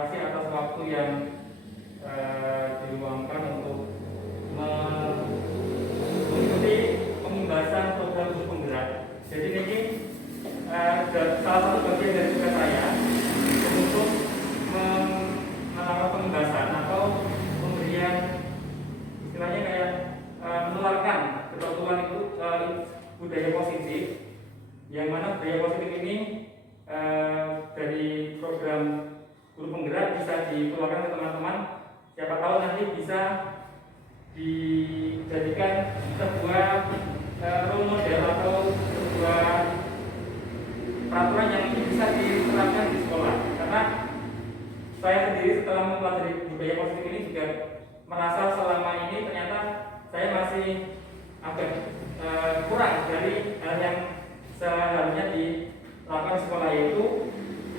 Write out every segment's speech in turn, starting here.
kasih atas waktu yang diluangkan untuk mengikuti pembahasan program guru penggerak. Jadi ini salah satu bagian dari tugas saya untuk melakukan pembahasan atau pemberian istilahnya kayak menularkan ketentuan itu budaya positif, yang mana budaya positif ini dari program guru penggerak bisa dikeluarkan ke teman-teman. Siapa tahu nanti bisa dijadikan sebuah role model atau sebuah peraturan yang bisa diterapkan di sekolah. Karena saya sendiri setelah mempelajari budaya positif ini juga merasa selama ini ternyata saya masih agak kurang dari hal yang seharusnya dilakukan di sekolah, yaitu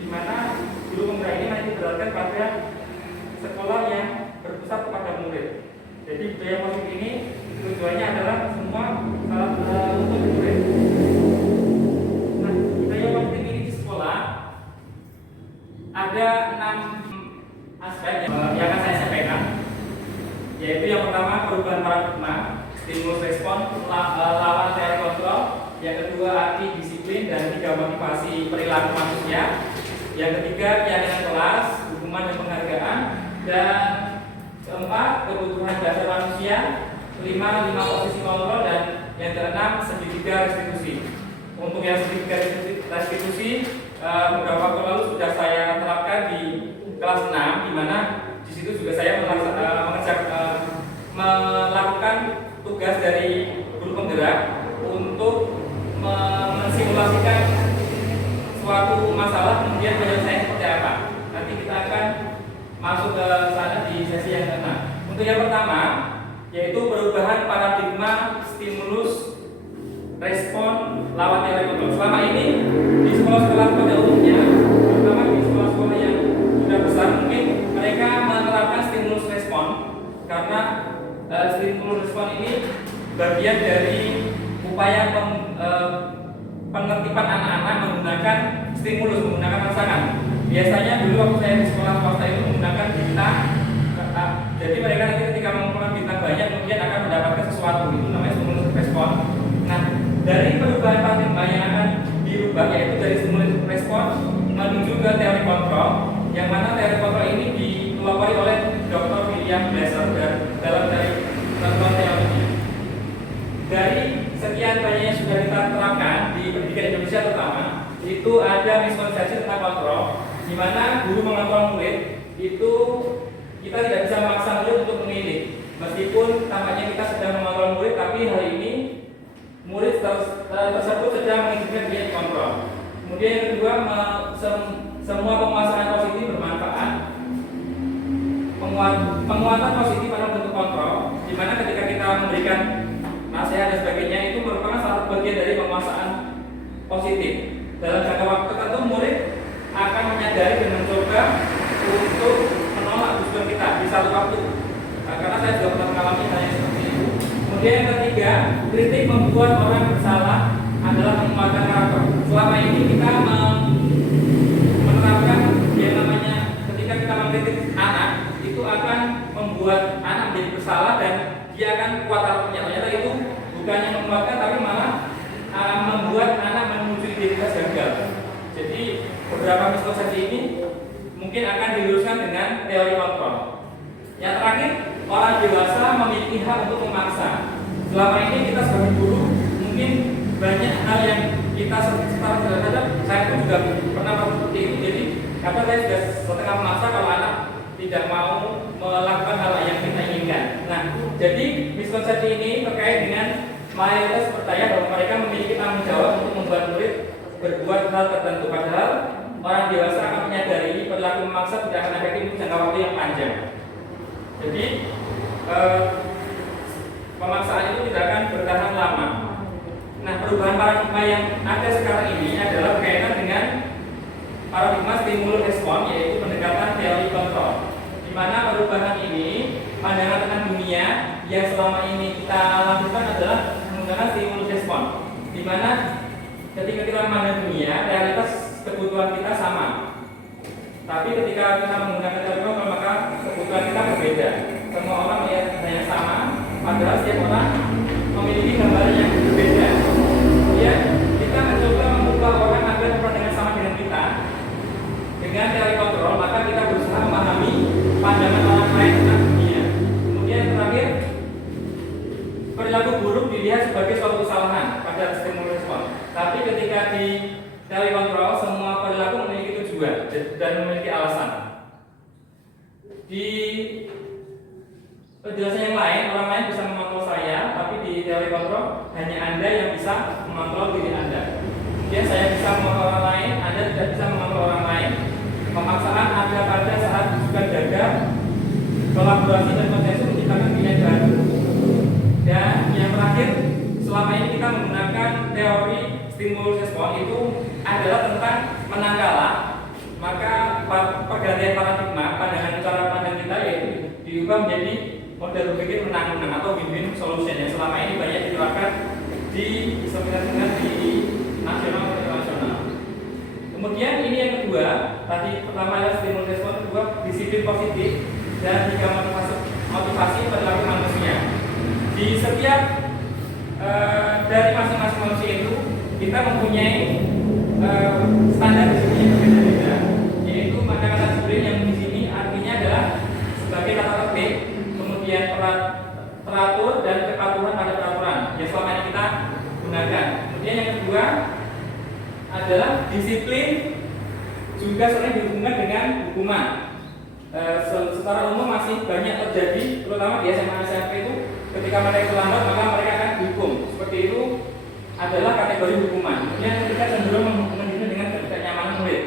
di mana guru penggerak ini masih diberlakukan pada sekolah yang berpusat kepada murid. Jadi budaya positif ini tujuannya adalah semua untuk murid. Nah, budaya positif ini di sekolah ada 6 aspek yang akan saya sampaikan, yaitu yang pertama perubahan paradigma, stimulus respon, lawan teori kontrol, yang kedua arti disiplin dan 3 motivasi perilaku manusia, yang ketiga keyakinan kelas, hukuman dan penghargaan, dan keempat kebutuhan dasar manusia, 5 posisi kontrol, dan yang keenam segitiga restitusi. Untuk yang segitiga restitusi beberapa waktu lalu sudah saya terapkan di kelas 6, di mana di situ juga saya melakukan tugas dari guru penggerak untuk mensimulasikan suatu masalah, kemudian penyelesaian seperti apa. Nanti kita akan masuk ke sana di sesi yang ke-6. Untuk yang pertama, yaitu perubahan paradigma stimulus respon lawan teori kontrol. Selama ini di sekolah-sekolah pada umumnya, terutama di sekolah-sekolah yang sudah besar, mungkin mereka menerapkan stimulus respon karena stimulus respon ini bagian dari upaya penertiban anak-anak menggunakan stimulus, menggunakan rangsangan. Biasanya dulu waktu saya di sekolah swasta itu menggunakan bintang. Jadi mereka nanti ketika mengumpulkan bintang banyak kemudian akan mendapatkan sesuatu, itu namanya stimulus respon. Nah, dari perubahan paradigma yang akan dirubah, yaitu dari stimulus respon menuju ke teori kontrol, yang mana teori kontrol ini dipelopori oleh Dr. William Glasser dalam teori. Dari sekian banyak yang sudah kita terapkan di pendidikan Indonesia terutama, itu ada miskonsepsi tentang kontrol, di mana guru mengontrol murid itu kita tidak bisa memaksa murid untuk memilih. Meskipun tampaknya kita sedang mengontrol murid, tapi hal ini murid tersebut sedang mengizinkan dia dikontrol. Kemudian yang kedua, semua penguasaan positif bermanfaat. Penguatan positif adalah bentuk kontrol, di mana ketika kita memberikan nasihat dan sebagainya itu merupakan salah satu bagian dari penguasaan positif. Dalam jangka waktu tertentu murid akan menyadari dan mencoba untuk menolak tujuan kita di satu waktu. Karena saya juga pernah mengalami hal yang seperti itu. Kemudian yang ketiga, kritik membuat orang bersalah adalah menguatkan karakter. Selama ini kita menerapkan yang namanya ketika kita mengkritik anak itu akan membuat anak menjadi bersalah dan dia akan kuat karakternya. Ternyata itu bukannya menguatkan tapi malah membuat anak menuju identitas gagal. Jadi beberapa miskonsepsi ini mungkin akan diluruskan dengan teori kontrol. Yang terakhir, orang dewasa memiliki hak untuk memaksa. Selama ini kita sebagai guru mungkin banyak hal yang kita secara terhadap, saya pun juga pernah seperti itu. Jadi kadang saya sudah setengah memaksa kalau anak tidak mau melakukan hal yang kita inginkan. Nah, jadi miskonsepsi ini terkait dengan mayoritas percaya bahwa mereka memiliki tanggung jawab untuk membuat murid berbuat hal tertentu, padahal orang dewasa akan menyadari perilaku memaksa tidak akan efektif untuk jangka waktu yang panjang. Jadi pemaksaan itu tidak akan bertahan lama. Nah, perubahan paradigma yang ada sekarang ini adalah berkaitan dengan paradigma stimulus respon, yaitu pendekatan teori kontrol, di mana perubahan ini pandangan tentang dunia yang selama ini kita lakukan adalah menggunakan stimulus respon, di mana ketika kita memandang dunia, realitas kebutuhan kita sama. Tapi ketika kita menggunakan teori kontrol maka kebutuhan kita berbeda. Semua orang melihatnya yang sama, padahal setiap orang memiliki gambaran yang berbeda. Kemudian kita mencoba mengubah orang agar berpandangan sama dengan kita. Dengan teori kontrol maka kita berusaha memahami pandangan orang lain tentang dunia. Kemudian terakhir, perilaku buruk dilihat sebagai suatu kesalahan pada stimulus respon. Tapi ketika di teori kontrol semua perilaku memiliki tujuan dan memiliki alasan. Di penjelasan yang lain, orang lain bisa mengontrol saya, tapi di teori kontrol hanya Anda yang bisa mengontrol diri Anda. Kemudian saya bisa mengontrol orang lain, Anda tidak bisa mengontrol orang lain. Pemaksaan ada pada saat juga jaga kolaborasi dan konsensus menciptakan nilai baru. Dan yang terakhir, selama ini kita menggunakan teori stimulus respon itu adalah tentang menang kalah. Maka pergantian paradigma, pandangan cara pandang kita yaitu diubah menjadi model berpikir menang-menang atau win-win solution yang selama ini banyak diterapkan di seminar-seminar di nasional dan internasional. Kemudian ini yang kedua, tadi pertama adalah stimulus respon, kedua disiplin positif dan tiga motivasi perilaku manusia. Di setiap dari masing-masing manusia itu kita mempunyai standar disiplin yang berbeda-beda, yaitu kata-kata disiplin yang di sini artinya adalah sebagai kata tertib, kemudian teratur dan kepatuhan pada peraturan yang selama ini kita gunakan. Kemudian yang kedua adalah disiplin juga sering dihubungkan dengan hukuman. Secara umum masih banyak terjadi, terutama di SMA SMP itu ketika mereka terlambat maka mereka akan dihukum. Seperti itu adalah kategori hukuman. Kemudian kita cenderung menghukum diri dengan ketidaknyamanan murid.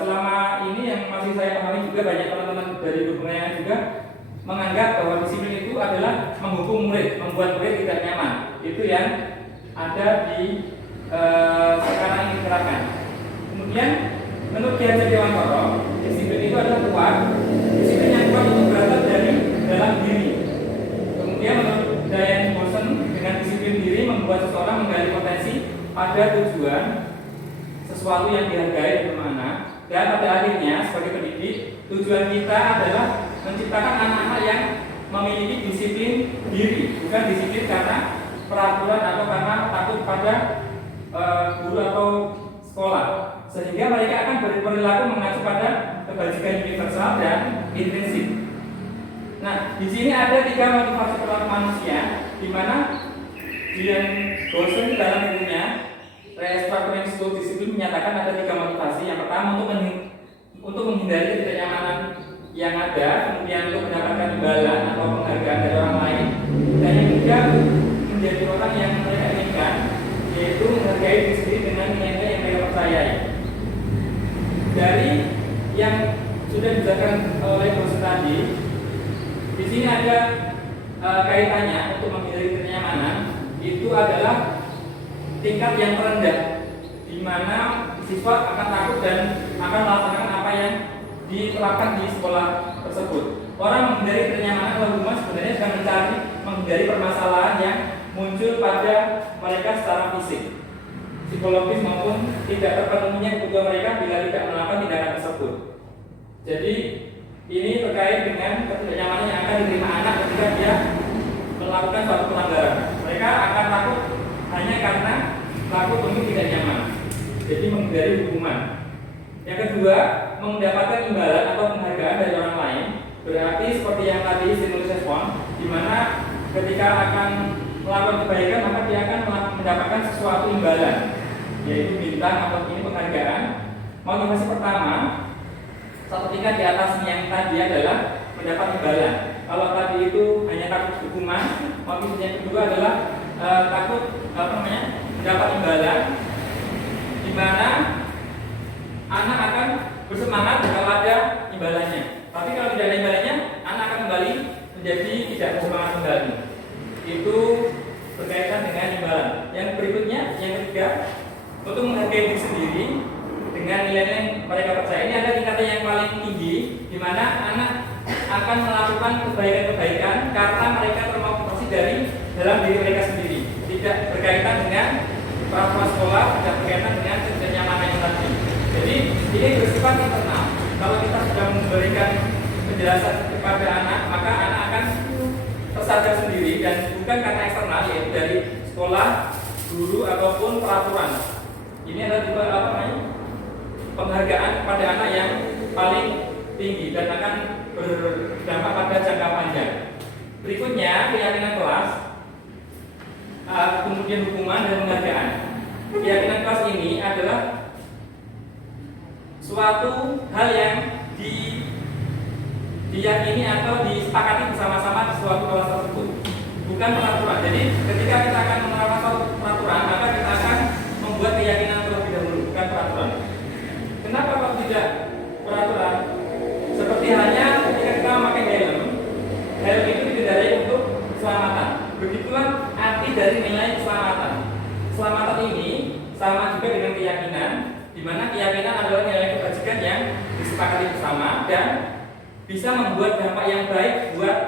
Selama ini yang masih saya pahami juga banyak teman-teman dari hubungan yang juga menganggap bahwa disiplin itu adalah menghukum murid, membuat murid tidak nyaman. Itu yang ada di sekarang ini diterapkan. Kemudian menurut Ki Hajar Dewantara, disiplin itu adalah kuat. Disiplin yang kuat itu berasal dari dalam diri. Kemudian menurut Diane Boston, dengan disiplin diri membuat seseorang menggali potensi pada tujuan sesuatu yang dihargai dan bermakna. Dan pada akhirnya sebagai pendidik, tujuan kita adalah menciptakan anak-anak yang memiliki disiplin diri, bukan disiplin karena peraturan atau karena takut pada guru atau sekolah, sehingga mereka akan berperilaku mengacu pada kebajikan universal dan intrinsik. Nah, di sini ada tiga motivasi perilaku manusia, di mana Dian Boston dalam bukunya Restructuring School Discipline menyatakan ada tiga motivasi. Yang pertama untuk menghindari ketidaknyamanan yang ada, kemudian untuk mendapatkan imbalan atau penghargaan dari orang lain, dan yang ketiga menjadi orang yang mereka inginkan, yaitu menghargai diri sendiri dengan nilai yang mereka percayai. Dari yang sudah dijelaskan oleh Bos tadi, di sini ada kaitannya untuk menghindari ketidaknyamanan itu adalah tingkat yang terendah, di mana siswa akan takut dan akan melaksanakan apa yang diterapkan di sekolah tersebut. Orang menghindari ketidaknyamanan kalau rumah sebenarnya sedang mencari menghindari permasalahan yang muncul pada mereka secara fisik, psikologis maupun tidak terpenuhinya kebutuhan mereka bila tidak melakukan tindakan tersebut. Jadi ini terkait dengan ketidaknyamanan yang akan diterima anak ketika dia melakukan suatu pelanggaran. Mereka akan takut hanya karena takut untuk tidak nyaman. Jadi menghindari hukuman. Yang kedua, mendapatkan imbalan atau penghargaan dari orang lain. Berarti seperti yang tadi stimulus respon, di mana ketika akan melakukan kebaikan maka dia akan mendapatkan sesuatu imbalan, yaitu bintang atau ini penghargaan. Motivasi pertama, satu tingkat di atasnya yang tadi adalah mendapat imbalan. Kalau tadi itu hanya takut hukuman, motivasi yang kedua adalah takut mendapat imbalan, di mana anak akan bersemangat kalau ada imbalannya. Tapi kalau tidak ada imbalannya, anak akan kembali menjadi tidak bersemangat kembali. Itu berkaitan dengan imbalan. Yang berikutnya, yang ketiga, untuk menghargai diri sendiri dengan nilai-nilai yang mereka percaya. Ini ada tingkatan yang paling tinggi, di mana anak akan melakukan kebaikan-kebaikan karena mereka termotivasi dari dalam diri mereka sendiri, tidak berkaitan dengan peraturan sekolah, tidak berkaitan dengan kenyamanan yang tadi. Jadi ini bersifat internal. kalau kita sudah memberikan penjelasan kepada anak, maka anak akan tersadar sendiri dan bukan karena eksternal, yaitu dari sekolah, guru ataupun peraturan. Ini adalah juga apa namanya, penghargaan kepada anak yang paling tinggi dan akan berdampak pada jangka panjang. Berikutnya keyakinan kelas, kemudian hukuman dan penghargaan. Keyakinan kelas ini adalah suatu hal yang diyakini atau disepakati bersama-sama di suatu kelas tersebut, bukan peraturan. Jadi ketika kita akan menerapkan suatu peraturan, maka kita akan membuat keyakinan terlebih dahulu, bukan peraturan. Kenapa kok tidak peraturan? Seperti halnya ketika kita memakai helm itu ditandai untuk keselamatan. Begitulah arti dari nilai keselamatan. Keselamatan ini sama juga dengan keyakinan, di mana keyakinan adalah nilai kebajikan yang disepakati bersama dan bisa membuat dampak yang baik buat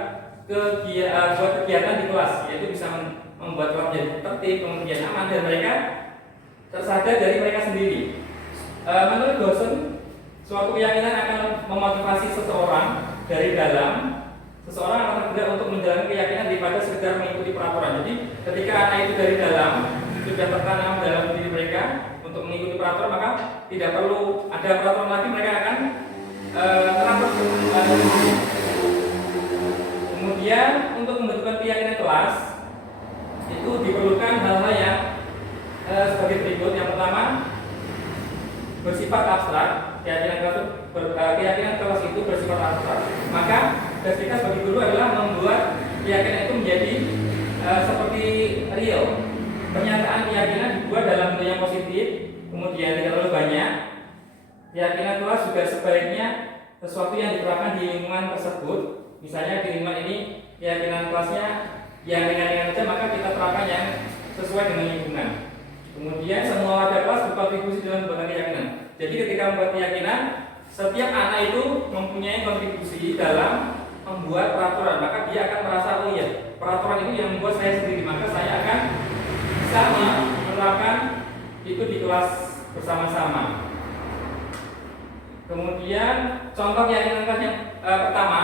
kegiatan di kelas, yaitu bisa membuat kelas menjadi tertib, kemudian aman, dan mereka tersadar dari mereka sendiri. Menurut Dawson, suatu keyakinan akan memotivasi seseorang dari dalam. Seseorang akan tergerak untuk menjalankan keyakinan daripada sekedar mengikuti peraturan. Jadi ketika anak itu dari dalam sudah tertanam dalam diri mereka untuk mengikuti peraturan, maka tidak perlu ada peraturan lagi, mereka akan terapkan. Kemudian untuk membentukkan keyakinan kelas itu diperlukan hal-hal yang sebagai berikut. Yang pertama, bersifat abstrak. Keyakinan kelas itu bersifat abstrak. Maka tugas kita sebagai guru adalah membuat keyakinan itu menjadi seperti real. Pernyataan keyakinan dibuat dalam bentuk yang positif, kemudian tidak terlalu banyak. Keyakinan kelas juga sebaiknya sesuatu yang diterapkan di lingkungan tersebut. Misalnya di lingkungan ini keyakinan kelasnya yang ringan-ringan saja, maka kita terapkan yang sesuai dengan lingkungan. Kemudian semua warga kelas berkontribusi dalam membuat keyakinan. Jadi ketika membuat keyakinan, setiap anak itu mempunyai kontribusi dalam membuat peraturan, maka dia akan merasa, oh iya, peraturan itu yang membuat saya sendiri, maka saya akan bisa menerapkan itu di kelas bersama-sama. Kemudian contoh keyakinan kelas yang pertama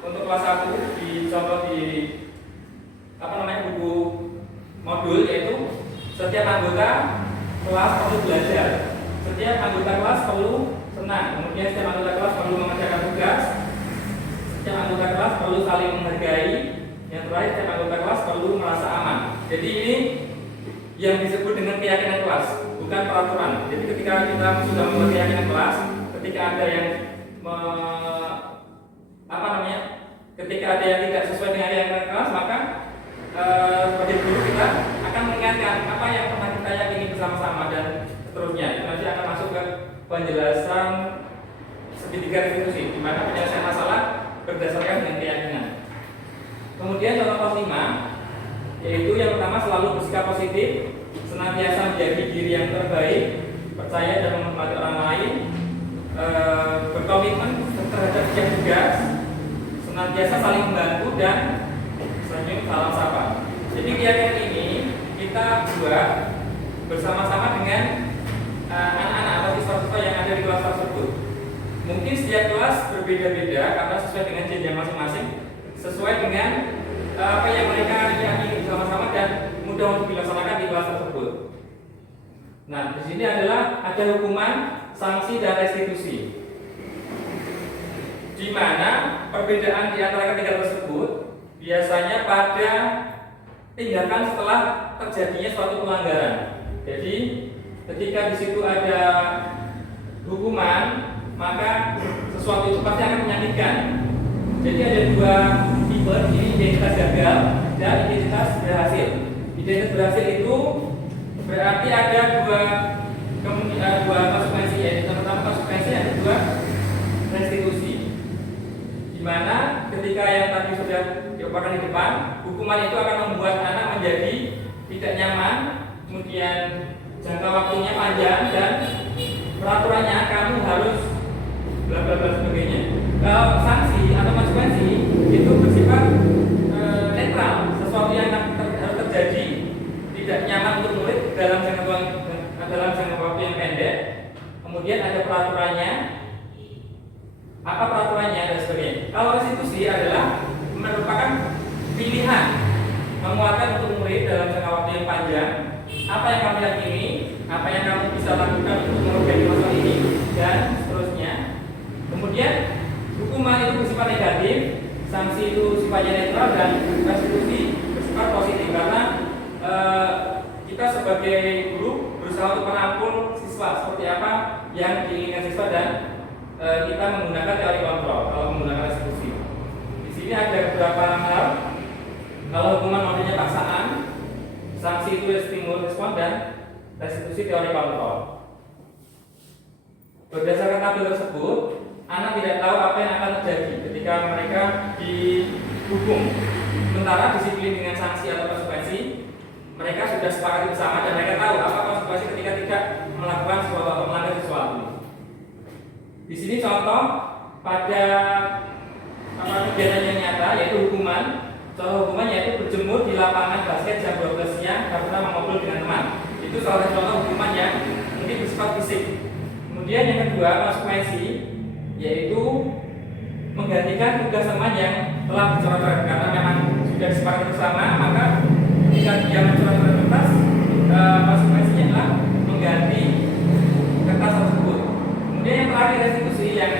untuk kelas 1 dicontoh di buku modul, yaitu setiap anggota kelas perlu belajar, setiap anggota kelas perlu senang, kemudian setiap anggota kelas perlu mengerjakan tugas, setiap anggota kelas perlu saling menghargai, yang terakhir setiap anggota kelas perlu merasa aman. Jadi ini yang disebut dengan keyakinan kelas, bukan peraturan. Jadi ketika kita sudah membuat keyakinan kelas, ketika ada yang ketika ada yang tidak sesuai dengan keyakinan kelas, maka sebagai guru kita akan mengingatkan apa yang pernah kita yakini bersama-sama dan seterusnya. Nanti akan masuk ke penjelasan segitiga restitusi, di mana penyelesaian masalah berdasarkan dengan keyakinan. Kemudian contoh kelas 5, yaitu yang pertama selalu bersikap positif, senantiasa menjadi diri yang terbaik, percaya dan menghormati orang lain, berkomitmen terhadap setiap tugas, senantiasa saling membantu dan senyum salam sapa. Jadi keyakinan ini kita buat bersama-sama dengan anak-anak atau siswa-siswa yang ada di kelas tersebut. Mungkin setiap kelas berbeda-beda karena sesuai dengan jenjang masing-masing, sesuai dengan apa yang mereka yakini bersama-sama dan mudah untuk dilaksanakan di kelas tersebut. Nah, di sini adalah ada hukuman, sanksi dan restitusi, di mana perbedaan di antara ketiga tersebut biasanya pada tindakan setelah terjadinya suatu pelanggaran. Jadi ketika di situ ada hukuman, maka sesuatu itu pasti akan menyakitkan. Jadi ada dua tipe, ini identitas gagal dan identitas berhasil. Identitas berhasil itu berarti ada dua konsekuensi, yaitu yang pertama konsekuensi, yang kedua restitusi. Di mana ketika yang tadi sudah diupakan di depan, hukuman itu akan membuat anak menjadi tidak nyaman, kemudian jangka waktunya panjang dan peraturannya kamu harus bla bla bla sebagainya. Kalau sanksi atau konsekuensi itu bersifat netral, sesuatu yang harus terjadi, tidak nyaman untuk murid dalam jangka waktu yang pendek. Kemudian ada peraturannya, apa peraturannya dan sebagainya. Kalau restitusi adalah merupakan pilihan menguatkan untuk murid dalam jangka waktu yang panjang, apa yang kamu yakini, apa yang kamu bisa lakukan untuk mengobati masalah ini, dan seterusnya. Kemudian hukuman itu bersifat negatif, sanksi itu sifatnya netral, dan restitusi bersifat positif karena kita sebagai guru berusaha untuk merangkul siswa seperti apa yang diinginkan siswa, dan kita menggunakan teori kontrol kalau menggunakan restitusi. Di sini ada beberapa hal. Kalau hukuman modelnya paksaan, sanksi itu stimulus respon, dan restitusi teori kontrol. Berdasarkan tabel tersebut, anak tidak tahu apa yang akan terjadi ketika mereka dihukum. Sementara disiplin dengan sanksi atau konsekuensi, mereka sudah sepakati bersama dan mereka tahu apa konsekuensi ketika tidak melakukan sesuatu atau melanggar sesuatu. Di sini contoh pada kegiatan yang nyata, yaitu hukuman. Contoh hukuman yaitu berjemur di lapangan basket jam 12 siang karena mengobrol dengan teman. Itu salah satu contoh hukuman yang mungkin bersifat fisik. Kemudian yang kedua, konsekuensi, yaitu menggantikan tugas teman yang telah dicoret-coret karena memang sudah disepakati bersama, maka ketika dia mencoret-coret kertas, konsekuensinya adalah mengganti kertas tersebut. Kemudian yang terakhir, restitusi, yang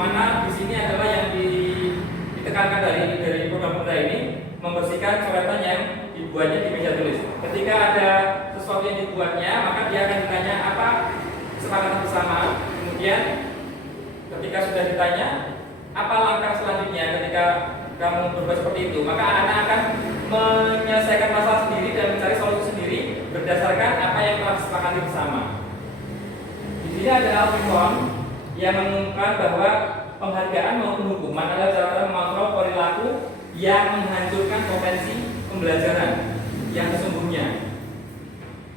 mana di sini adalah yang ditekankan dari program kita ini, membersihkan coretan yang dibuatnya di meja tulis. Ketika ada sesuatu yang dibuatnya, maka dia akan ditanya apa kesepakatan bersama. Kemudian ketika sudah ditanya apa langkah selanjutnya ketika kamu berbuat seperti itu, maka anak akan menyelesaikan masalah sendiri dan mencari solusi sendiri berdasarkan apa yang telah disepakati bersama. Di sini ada Alvin yang mengumumkan bahwa penghargaan maupun hukuman adalah cara mengontrol perilaku yang menghancurkan potensi pembelajaran yang sesungguhnya.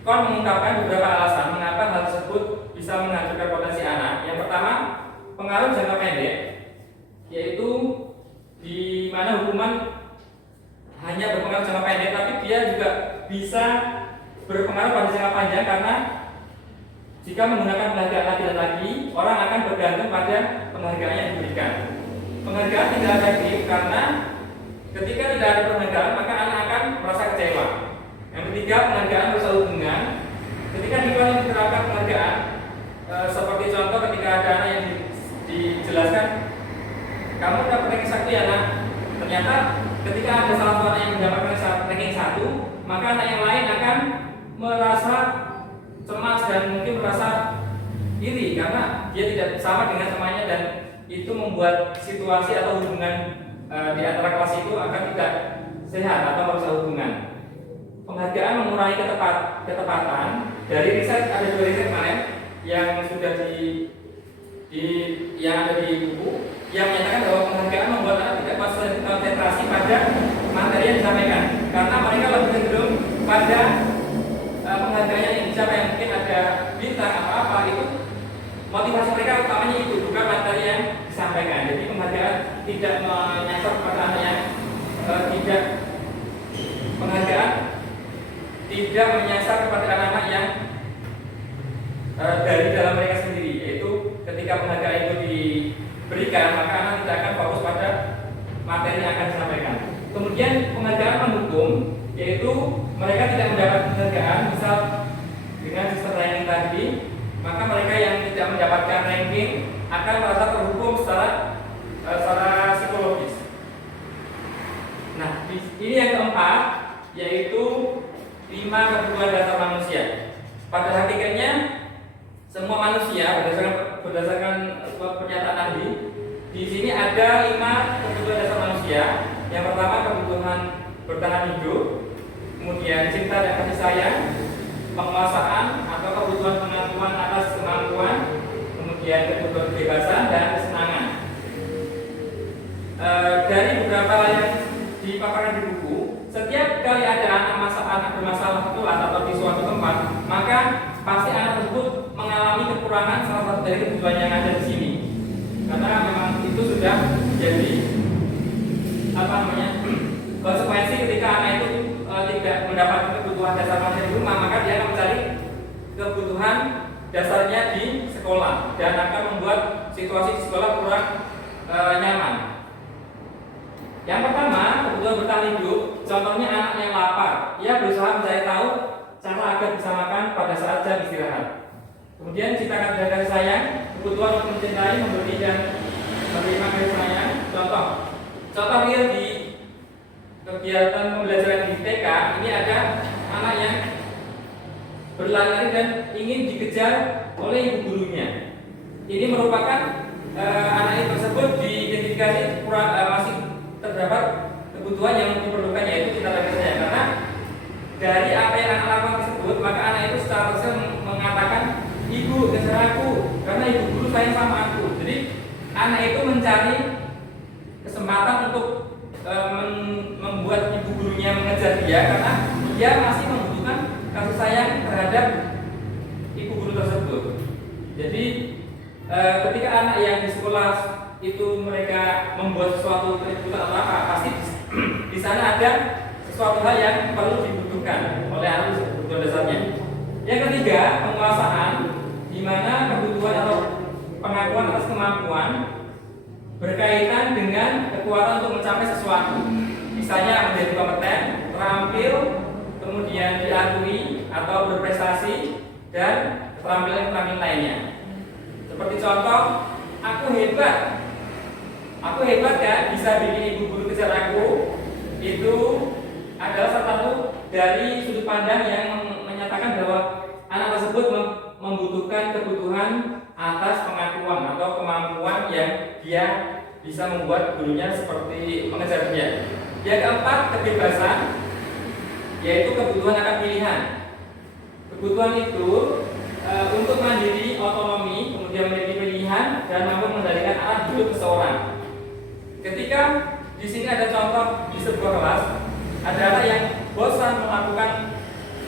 Kon mengungkapkan beberapa alasan mengapa hal tersebut bisa menghancurkan potensi anak. Yang pertama, pengaruh jangka pendek, yaitu di mana hukuman hanya berpengaruh jangka pendek, tapi dia juga bisa berpengaruh pada jangka panjang karena jika menggunakan penghargaan lagi dan lagi, orang akan bergantung pada penghargaan yang diberikan. Penghargaan tidak efektif karena ketika tidak ada penghargaan, maka anak akan merasa kecewa. Yang ketiga, penghargaan berusaha hubungan. Ketika diterapkan penghargaan, seperti contoh ketika ada anak yang dijelaskan, kamu dapat ranking 1 ya nak. Ternyata ketika ada salah satu anak yang mendapatkan ranking 1, maka anak yang lain akan merasa cemas dan mungkin merasa iri karena dia tidak sama dengan temannya, dan itu membuat situasi atau hubungan di antara kelas itu akan tidak sehat atau merusak hubungan. Penghargaan mengurangi ketepatan. Dari riset, ada 2 riset kemarin yang sudah yang ada di buku yang menyatakan bahwa penghargaan membuat anak tidak konsentrasi pada materi yang disampaikan karena mereka lebih cenderung pada penghargaannya yang dicapai, yang mungkin ada bintang atau apa, itu motivasi mereka utamanya itu, bukan materi yang disampaikan. Jadi penghargaan tidak menyasar kepada anak yang tidak, penghargaan tidak menyasar kepada anak-anak yang dari dalam mereka sendiri, yaitu ketika penghargaan itu diberikan, maka anak tidak akan fokus pada materi yang akan disampaikan. Kemudian penghargaan mendukung, yaitu mereka tidak mendapat penghargaan, misal dengan sistem ranking tadi, maka mereka yang tidak mendapatkan ranking akan merasa terhukum secara psikologis. Nah, ini yang keempat, yaitu 5 kebutuhan dasar manusia. Pada hakikatnya semua manusia berdasarkan pernyataan ahli, di sini ada 5 kebutuhan dasar manusia. Yang pertama, kebutuhan bertahan hidup, kemudian cinta dan kasih sayang, penguasaan atau kebutuhan pengakuan atas kemampuan, kemudian kebutuhan kebebasan dan kesenangan. Dari beberapa hal yang dipaparkan di buku, setiap kali ada anak bermasalah di kelas atau di suatu tempat, maka pasti anak tersebut mengalami kekurangan salah satu dari kebutuhan yang ada di sini. Karena memang itu sudah menjadi konsekuensi ketika anak itu tidak mendapatkan kebutuhan dasar manusia di rumah, maka dia akan mencari kebutuhan dasarnya di sekolah dan akan membuat situasi di sekolah kurang nyaman. Yang pertama, kebutuhan bertahan hidup. Contohnya anak yang lapar, ia berusaha mencari tahu cara agar bisa makan pada saat jam istirahat. Kemudian ciptakan kasih sayang, kebutuhan untuk mencintai, memberi dan menerima kasih sayang. Contoh real di kegiatan pembelajaran di TK ini ada anak yang berlari dan ingin dikejar oleh ibu gurunya. Ini merupakan anak tersebut diidentifikasi masih terdapat kebutuhan yang diperlukan, yaitu cinta kasih sayang. Karena dari apa yang anak lakukan tersebut, maka anak itu secara tersier mengatakan, ibu kejar aku karena ibu guru sayang sama aku. Jadi anak itu mencari kesempatan untuk membuat ibu gurunya mengejar dia karena dia masih membutuhkan kasih sayang terhadap ibu guru tersebut. Jadi ketika anak yang di sekolah itu mereka membuat sesuatu keributan atau apa, pasti di sana ada sesuatu hal yang perlu dibutuhkan oleh anak kebutuhan dasarnya. Yang ketiga, penguasaan, di mana kebutuhan atau pengakuan atas kemampuan berkaitan dengan kekuatan untuk mencapai sesuatu. Misalnya menjadi kompeten, terampil, kemudian diakui atau berprestasi, dan keterampilan lainnya. Seperti contoh, aku hebat kan, bisa bikin ibu guru kejar aku. Itu adalah salah satu dari sudut pandang yang menyatakan bahwa anak tersebut membutuhkan kebutuhan atas pengakuan atau kemampuan yang dia bisa membuat gurunya seperti mengejar dia. Yang keempat, kebebasan, yaitu kebutuhan akan pilihan. Kebutuhan itu untuk mandiri, otonomi, kemudian memiliki pilihan dan mampu mengendalikan arah hidup seseorang. Ketika di sini ada contoh di sebuah kelas, ada anak yang bosan melakukan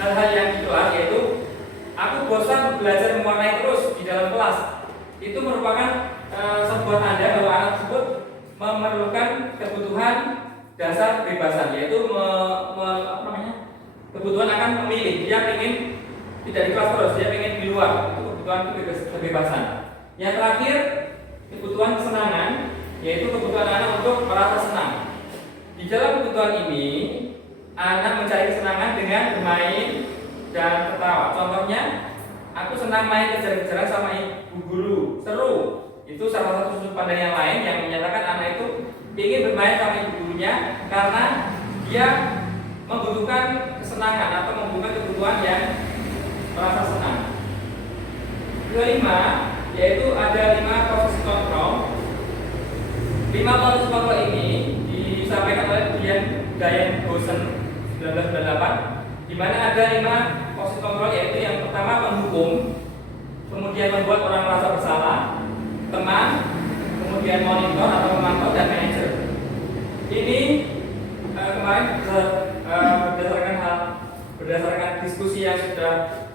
hal-hal yang di kelas, yaitu aku bosan belajar mewarnai terus di dalam kelas. Itu merupakan sebuah tanda bahwa anak tersebut memerlukan kebutuhan dasar kebebasan, yaitu kebutuhan akan memilih. Dia ingin tidak di kelas terus, dia ingin di luar. Itu kebutuhan kebebasan. Yang terakhir, kebutuhan kesenangan, yaitu kebutuhan anak untuk merasa senang. Di dalam kebutuhan ini, anak mencari kesenangan dengan bermain dan tertawa. Contohnya, aku senang main kejar-kejaran sama ibu guru, seru. Itu salah satu sudut pandang yang lain yang menyatakan anak itu ingin bermain sama ibu gurunya karena dia membutuhkan kesenangan atau membutuhkan kebutuhan yang merasa senang. Kelima, yaitu ada 5 proses kontrol. 5 proses kontrol ini disampaikan oleh Dian Gosen 1998, di mana ada 5 proses kontrol, yaitu yang pertama menghukum, kemudian membuat orang merasa bersalah, teman, kemudian monitor atau memantau, dan manajer. Ini kemarin berdasarkan diskusi yang sudah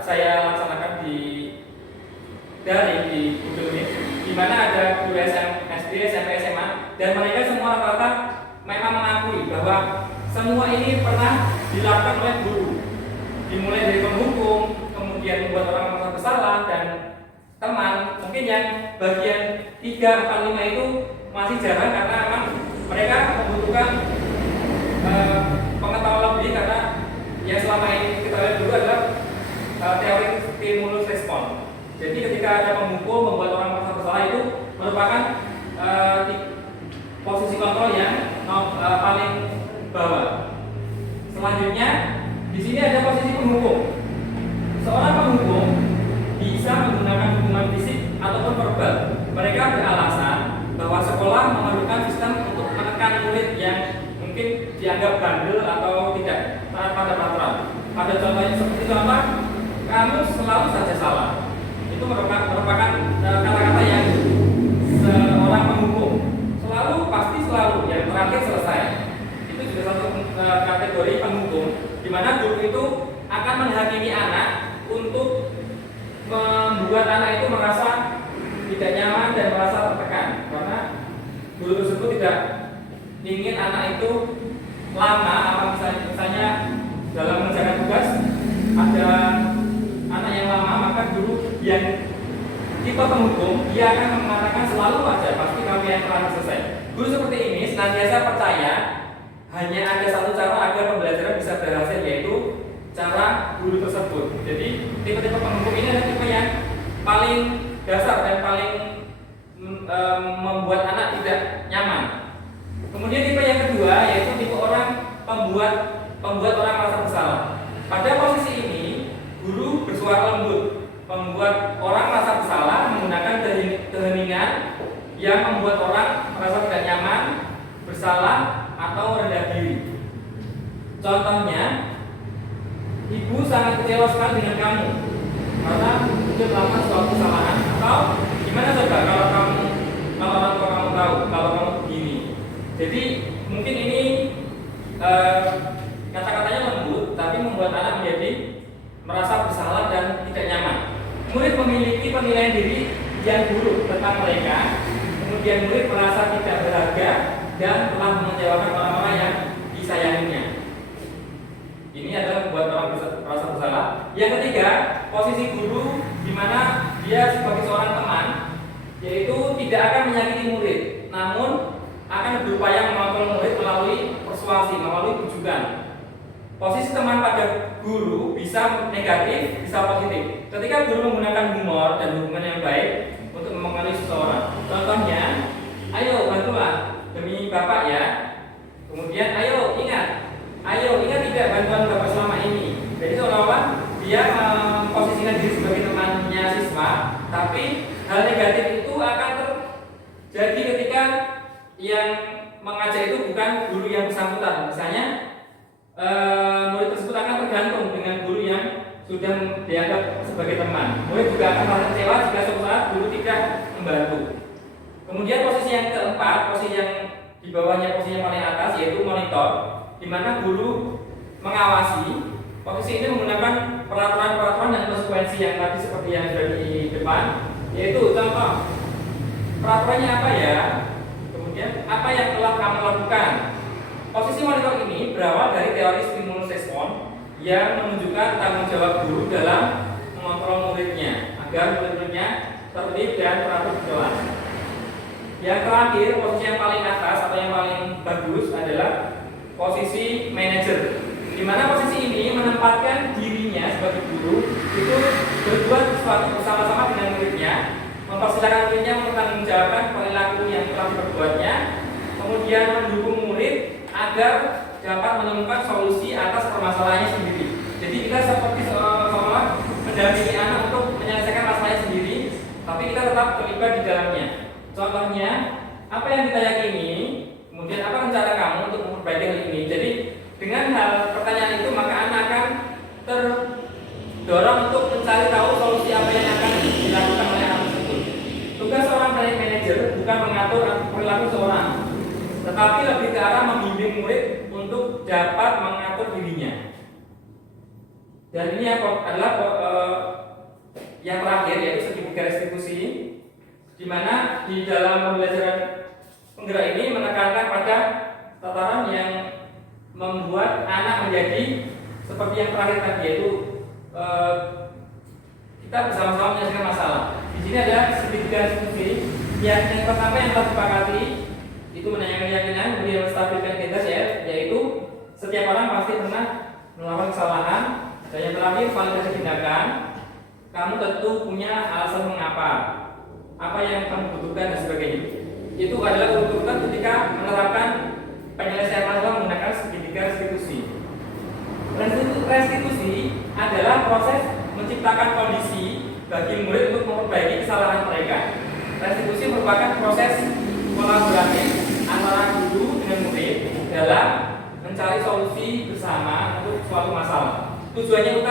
saya laksanakan di Google Meet, di mana ada guru SD, SMP, SMA, dan mereka semua rata-rata memang mengakui bahwa semua ini pernah dilakukan oleh guru, dimulai dari menghukum, kemudian membuat orang merasa bersalah, dan teman. Mungkin yang bagian 3, 4, 5 itu masih jarang karena memang mereka membutuhkan pengetahuan lebih, karena yang selama ini kita lihat dulu adalah teori stimulus respon. Jadi ketika ada menghukum, membuat orang merasa bersalah, itu merupakan posisi kontrol yang paling bawah. Selanjutnya di sini ada posisi penghukum. Seorang penghukum bisa menggunakan hukuman fisik ataupun verbal. Mereka beralasan bahwa sekolah memerlukan sistem untuk menekan murid yang mungkin dianggap bandel atau tidak taat pada peraturan. Pada contohnya seperti contoh, kamu selalu saja salah. Itu merupakan kata-kata yang seorang penghukum. Selalu, pasti selalu, yang terakhir selesai. Itu juga satu kategori penghukum, di mana guru itu akan menghakimi anak untuk membuat anak itu merasa tidak nyaman dan merasa tertekan, karena guru tersebut tidak ingin anak itu lama. Apa misalnya dalam mengerjakan tugas ada anak yang lama, maka guru yang tipe penghukum, dia akan mengatakan selalu aja pasti kamu yang telah selesai. Guru seperti ini senantiasa percaya hanya ada satu cara agar pembelajaran bisa berhasil, yaitu cara guru tersebut. Jadi tipe-tipe penghukum ini adalah tipe yang paling dasar dan paling membuat anak tidak nyaman. Kemudian tipe yang kedua yaitu tipe orang pembuat orang merasa bersalah. Pada posisi ini guru bersuara lembut, membuat orang merasa bersalah menggunakan keheningan yang membuat orang merasa tidak nyaman, bersalah atau rendah diri. Contohnya, ibu sangat kecewa sekali dengan kamu karena sudah melakukan suatu kesalahan. Atau gimana coba kalau orang tua kamu tahu kalau kamu begini. Jadi mungkin ini kata-katanya lembut, tapi membuat anak menjadi merasa bersalah dan tidak nyaman. Murid memiliki penilaian diri yang buruk tentang mereka. Kemudian murid merasa tidak berharga dan telah mengecewakan orang-orang yang disayanginya. Ini adalah membuat orang merasa bersalah. Yang ketiga, posisi guru di mana dia sebagai seorang teman, yaitu tidak akan menyakiti murid, namun akan berupaya mengontrol murid melalui persuasi, melalui bujukan. Posisi teman pada guru bisa negatif, bisa positif. Ketika guru menggunakan humor dan hubungan yang baik untuk memengaruhi seseorang. Contohnya, ayo bantulah demi bapak ya. Kemudian ayo ingat tidak bantuan bapak selama ini. Jadi seolah-olah dia memposisikan diri sebagai temannya siswa, tapi hal negatif itu akan terjadi ketika yang mengajar itu bukan guru yang bersangkutan. Misalnya murid tersebut akan tergantung dengan guru yang sudah dianggap sebagai teman. Murid juga akan merasa kecewa jika suatu saat guru tidak membantu. Kemudian posisi yang keempat, posisi yang di bawahnya, posisi yang paling atas, yaitu monitor, di mana guru mengawasi. Posisi ini menggunakan peraturan-peraturan dan konsekuensi yang tadi seperti yang sudah di depan, yaitu contoh peraturannya apa ya, kemudian apa yang telah kamu lakukan. Posisi monitor ini berawal dari teori stimulus respon yang menunjukkan tanggung jawab guru dalam mengontrol muridnya agar murid-muridnya tertib dan teratur jelas. Yang terakhir, posisi yang paling atas atau yang paling bagus adalah posisi manajer, di mana posisi ini menempatkan dirinya sebagai guru itu berbuat sesuatu bersama-sama dengan muridnya, mempersilahkan muridnya mempertanggungjawabkan perilaku yang telah diperbuatnya, kemudian mendukung murid agar dapat menemukan solusi atas permasalahannya sendiri. Jadi kita seperti seolah mendampingi anak untuk menyelesaikan masalahnya sendiri, tapi kita tetap terlibat di dalamnya. Contohnya, apa yang kita yakini, kemudian apa rencana kamu untuk memperbaiki hal ini. Jadi dengan hal pertanyaan itu maka anak akan terdorong untuk mencari tahu solusi apa yang akan dilakukan oleh anak tersebut. Tugas seorang project manager bukan mengatur perilaku seorang, tetapi lebih ke arah membimbing murid untuk dapat mengatur dirinya. Dan ini adalah yang terakhir, yaitu segitiga restitusi, di mana di dalam pembelajaran penggerak ini menekankan pada tataran yang membuat anak menjadi seperti yang terakhir tadi, yaitu kita bersama-sama menyelesaikan masalah. Di sini ada segitiga restitusi. Yang pertama yang telah disepakati itu menanyakan keyakinan, kemudian menstabilkan identitas, yaitu setiap orang pasti pernah melakukan kesalahan. Dan yang terakhir, validasi tindakan. Kamu tentu punya alasan mengapa, apa yang kamu butuhkan dan sebagainya. Itu adalah urutan ketika menerapkan penyelesaian masalah menggunakan segitiga restitusi. Restitusi adalah proses menciptakan kondisi bagi murid untuk memperbaiki kesalahan mereka. Restitusi merupakan proses kolaboratif antara guru dengan murid dalam mencari solusi bersama untuk suatu masalah. Tujuan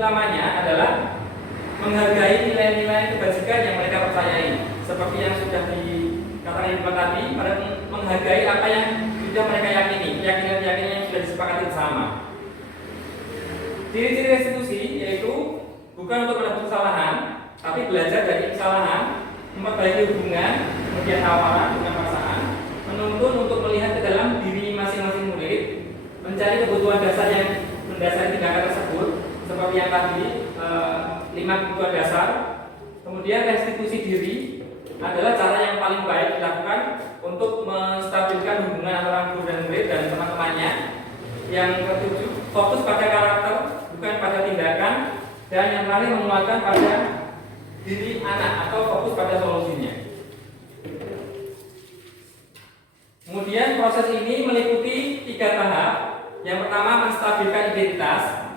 utamanya adalah menghargai nilai-nilai kebajikan yang mereka percayai, seperti yang sudah dikatakan di depan tadi, menghargai apa yang sudah mereka yakini, keyakinan-keyakinan yang sudah disepakati bersama. Ciri-ciri restitusi yaitu bukan untuk menebus kesalahan, tapi belajar dari kesalahan, memperbaiki hubungan, kemudian tawaran dengan pasangan, menuntun untuk melihat ke dalam diri masing-masing murid, mencari kebutuhan dasar yang mendasari tindakan tersebut, seperti yang tadi 5 kebutuhan dasar, kemudian Kemudian restitusi diri adalah cara yang paling baik dilakukan untuk menstabilkan hubungan antara guru dan murid dan teman-temannya. Yang ketujuh, fokus pada karakter bukan pada tindakan. Dan yang terakhir, menguatkan pada diri anak atau fokus pada solusinya. Kemudian proses ini meliputi 3 tahap. Yang pertama, menstabilkan identitas.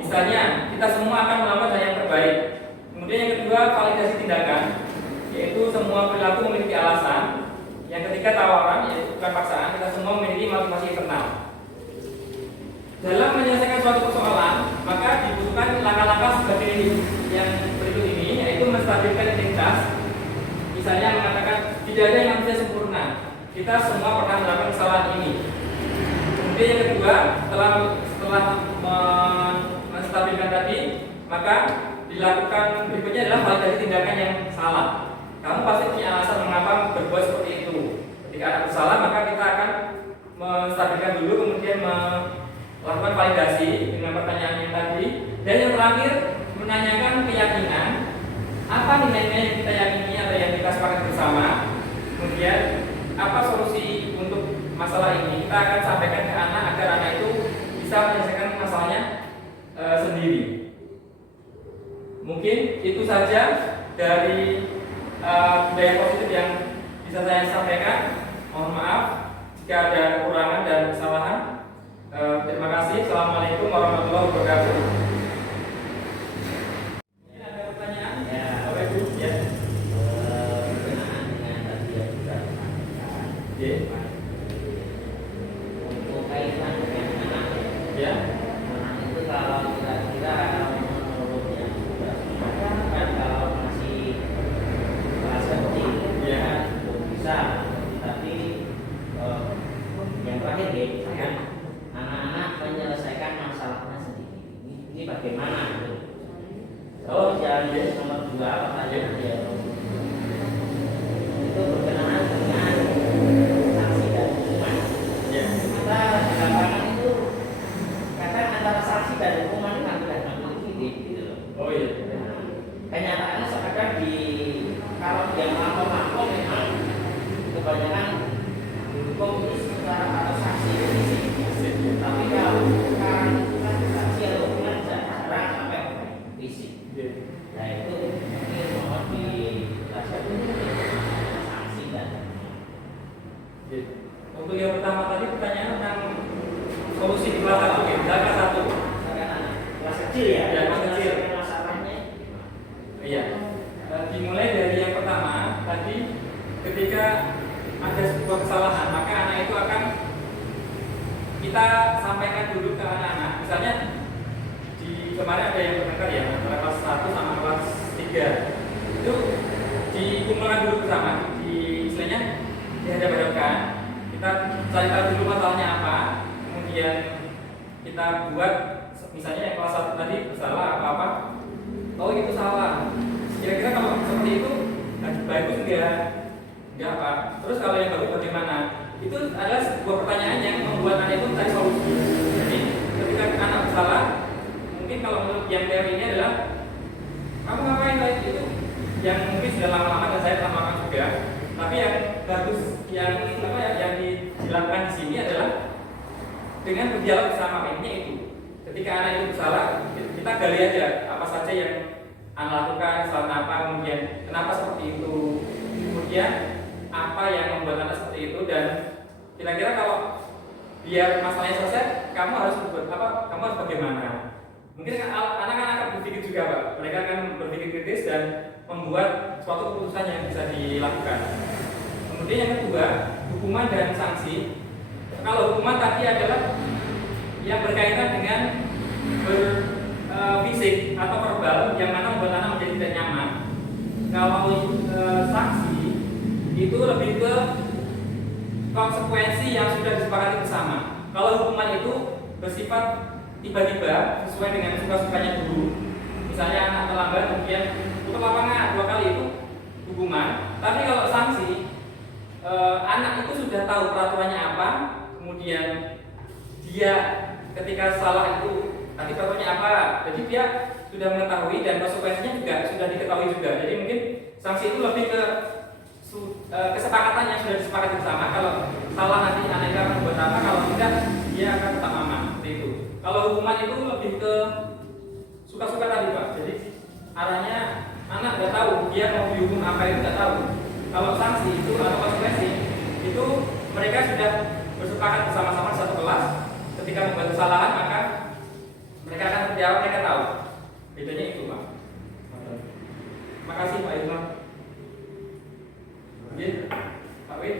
Misalnya, kita semua akan melakukan hal yang terbaik. Kemudian yang kedua, validasi tindakan, yaitu semua perilaku memiliki alasan. Yang ketiga, tawaran, yaitu bukan paksaan. Kita semua memiliki motivasi internal. Dalam menyelesaikan suatu persoalan, maka dibutuhkan langkah-langkah seperti yang berikut ini, yaitu menstabilkan identitas. Misalnya mengatakan tidak ada yang manusia sempurna. Kita semua pernah melakukan kesalahan ini. Kemudian yang kedua, setelah menstabilkan tadi, maka dilakukan berikutnya adalah validasi tindakan yang salah. Kamu pasti punya alasan mengapa berbuat seperti itu. Ketika ada bersalah, maka kita akan menstabilkan dulu, kemudian melakukan validasi dengan pertanyaan yang tadi. Dan yang terakhir, menanyakan keyakinan. Apa nilai-nilai yang kita yakini atau yang kita sepakati bersama. Kemudian apa solusi untuk masalah ini, kita akan sampaikan ke anak agar anak itu bisa menyelesaikan masalahnya sendiri. Mungkin itu saja dari budaya positif yang bisa saya sampaikan. Mohon maaf jika ada kekurangan dan kesalahan. Terima kasih. Assalamualaikum warahmatullahi wabarakatuh. Ini ada pertanyaan? Ya, Bapak Ibu. Ya. Berkenaan dengan tadi yang sudah disampaikan. Untuk kaitan dengan anak Ya. anak itu kalau kira-kira menurut yang sudah disampaikan, kan kalau masih kelas kecil Ya. belum bisa. Tapi yang terakhir ya, misalkan anak-anak menyelesaikan masalahnya sendiri. Ini bagaimana? Oh, yang nomor 2 pertanyaan dia itu berkenaan dengan sanksi dan hukuman. Ya. Kita di lapangan itu kadang antara sanksi dan hukuman kan tidak memiliki gitu loh. Oh iya. Kenyataannya sekarang kalau dia mampu memang kebanyakan dihukum itu secara atau sanksi fisik. Tapi kalau sekarang kan sanksi atau hukuman jarang sampai fisik. Nah itu mungkin mohon dijelaskan sanksi dan Untuk yang pertama tadi pertanyaan tentang solusi di kelas 1 ya, kelas 1. kelas kecil ya, Ya, kelas kecil. masalahnya. Iya. Dimulai dari yang pertama tadi, ketika ada sebuah kesalahan, maka anak itu akan kita sampaikan dulu ke anak-anak. Misalnya di kemarin ada yang bertengkar ya antara kelas 1 sama kelas 3. Itu dikumpulkan dulu bersama, istilahnya dihadap-hadapkan. Kita cari tahu dulu masalahnya apa, kemudian kita buat misalnya yang kelas 1 tadi bersalah apa-apa. Oh itu salah. Kira-kira kalau seperti itu bagus enggak Pak? Terus kalau yang bagus bagaimana? Itu adalah sebuah pertanyaan yang membuat anak itu mencari solusi. Jadi ketika anak bersalah, mungkin kalau menurut yang teori ini adalah kamu ngapain kayak itu yang mungkin sudah lama-lama dan saya telah makan juga. Tapi yang bagus yang dilakukan di sini adalah dengan berdialog bersama. Intinya itu. Ketika anak itu bersalah, kita gali aja apa saja yang anak lakukan, kesalahan apa, kemudian kenapa seperti itu, kemudian apa yang membuat anak seperti itu, dan kira-kira kalau biar masalahnya selesai, kamu harus berbuat apa, kamu harus bagaimana. Mungkin anak-anak akan berpikir juga Pak, mereka akan berpikir kritis dan membuat suatu keputusan yang bisa dilakukan. Kemudian yang kedua, hukuman dan sanksi. Kalau hukuman tadi adalah yang berkaitan dengan fisik atau verbal yang mana membuat anak menjadi tidak nyaman. Kalau sanksi itu lebih ke konsekuensi yang sudah disepakati bersama. Kalau hukuman itu bersifat tiba-tiba sesuai dengan suka-sukanya guru. Misalnya anak terlambat kemudian putar lapangan 2 kali itu hukuman. Tapi kalau sanksi anak itu sudah tahu peraturannya apa, kemudian dia ketika salah itu tadi peraturannya apa, jadi dia sudah mengetahui dan konsekuensinya juga sudah diketahui juga. Jadi mungkin sanksi itu lebih ke kesepakatan yang sudah disepakati bersama. Kalau salah nanti anak itu akan buat apa, kalau tidak dia akan tetap aman. Seperti itu. Kalau hukuman itu lebih ke suka-suka tadi Pak. Jadi arahnya anak nggak tahu dia mau dihukum apa itu nggak tahu. Kalau sanksi itu atau konsekuensi itu mereka sudah bersepakat bersama-sama satu kelas. Ketika membuat kesalahan maka mereka akan menjawab, mereka tahu. Bedanya itu Pak. Makasih Pak Irma. Oke, Pak Wid.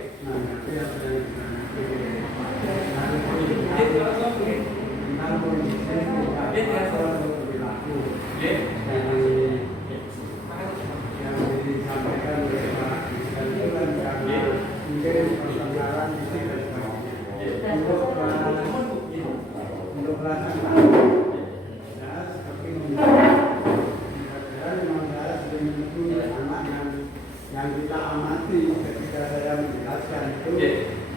Yang kita amati ketika saya menjelaskan itu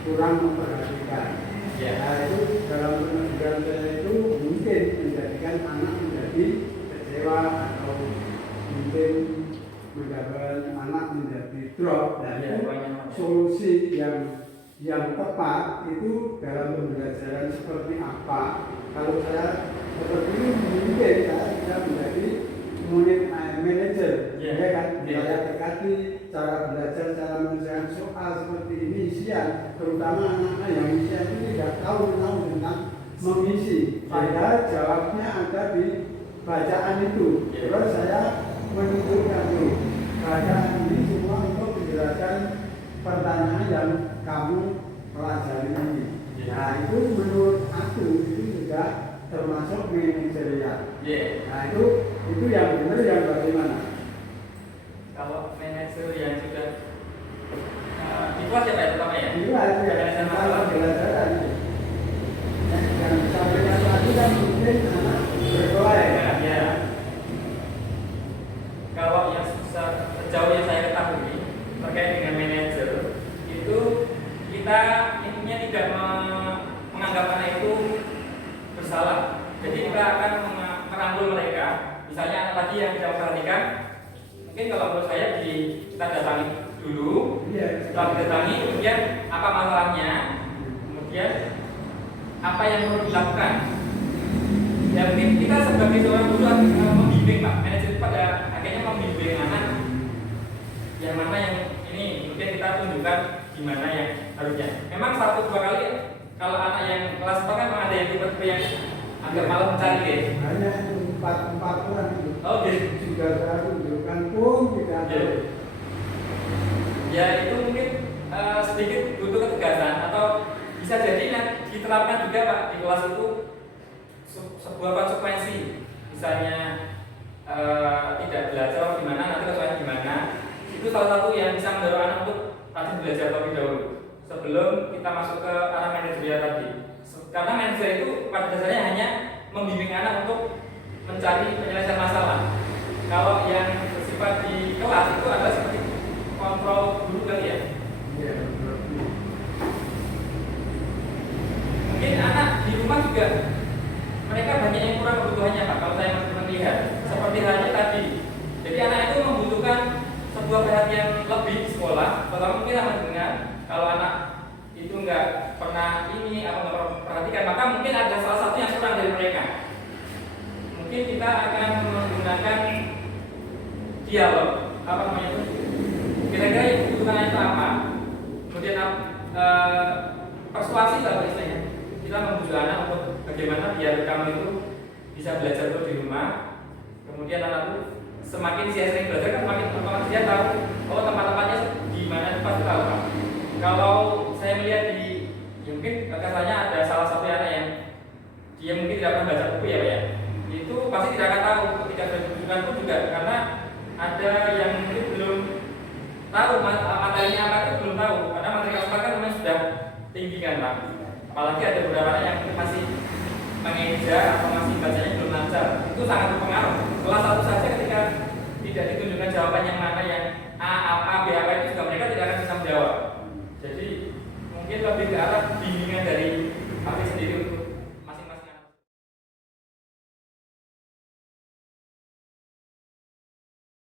kurang memperhatikan. Nah itu dalam pendidikan saya itu mungkin menjadikan anak menjadi kecewa atau mungkin menyebabkan anak menjadi drop. Dan solusi yang tepat itu dalam pembelajaran seperti apa? Kalau saya seperti ini mungkin saya bisa menjadi unit manager, ya kan? Saya dekati cara belajar, cara menyelesaikan soal seperti ini isian, terutama anak-anak yang isian itu tidak tahu tentang mengisi. Padahal jawabnya ada di bacaan itu. Terus saya menunjukkan tuh bacaan ini semua untuk menjelaskan pertanyaan yang kamu pelajari ini. Nah itu menurut aku itu juga termasuk manajerial. Nah itu yang benar yang bagaimana? Kalau manajer yang sudah itu aja Pak pertama ya? Itu aja yang masalah belajaran. Yang disampaikan tadi kan mungkin anak berkelahi. Ya. Kalau yang sejauh yang saya ketahui terkait dengan manajer itu kita intinya tidak menganggap anak itu bersalah. Jadi kita akan merangkul mereka. Misalnya anak tadi yang tidak memperhatikan, mungkin kalau menurut saya kita datangi dulu, setelah didatangi kemudian apa masalahnya, kemudian apa yang perlu dilakukan. Ya mungkin kita sebagai seorang guru harus membimbing Pak, manajer pada akhirnya membimbing anak yang mana yang ini kemudian kita tunjukkan gimana yang harusnya. Memang 1-2 kali kalau anak yang kelas 4 kan ada yang tipe-tipe yang agak malas mencari ya. Hanya 4 orang itu. Oke. Sudah saya tunjukkan pun tidak ada. Ya itu mungkin sedikit butuh ketegasan atau bisa jadi diterapkan juga Pak di kelas itu sebuah konsekuensi. Misalnya tidak belajar atau gimana, nanti konsekuensi gimana. Itu salah satu yang bisa mendorong anak untuk rajin belajar terlebih dahulu sebelum kita masuk ke arah manajerial tadi. Karena manajer itu pada dasarnya hanya membimbing anak untuk mencari penyelesaian masalah. Kalau yang bersifat di kelas itu adalah seperti kontrol guru kali ya. Mungkin anak di rumah juga mereka banyak yang kurang kebutuhannya Pak. Kalau saya melihat seperti halnya tadi. Jadi anak itu membutuhkan sebuah perhatian lebih di sekolah. Pertama mungkin anak dengar kalau anak itu nggak pernah ini atau nggak pernah perhatikan, maka mungkin ada salah satu yang kurang dari mereka. Mungkin kita akan menggunakan dialog, apa namanya itu? Kira-kira yang dibutuhkan itu apa? Kemudian persuasi lah istilahnya. Kita membujuk anak untuk bagaimana biar kamu itu bisa belajar terus di rumah. Kemudian anak itu semakin dia sering belajar kan semakin otomatis dia tahu oh tempat-tempatnya di mana itu pasti tahu Pak. Kalau saya melihat di ya mungkin kesannya ada salah satu anak yang dia mungkin tidak pernah baca buku ya Pak ya. Itu pasti tidak akan tahu ketika berhubungan pun juga karena ada yang mungkin belum tahu materinya apa itu belum tahu karena materi kelas kan memang sudah tinggi kan Pak. Apalagi ada beberapa anak yang masih mengeja atau masih bacanya belum lancar, itu sangat berpengaruh. Kelas 1 saja ketika tidak ditunjukkan jawaban yang mana yang A, apa, B, apa itu juga mereka tidak akan bisa menjawab. Jadi mungkin lebih ke arah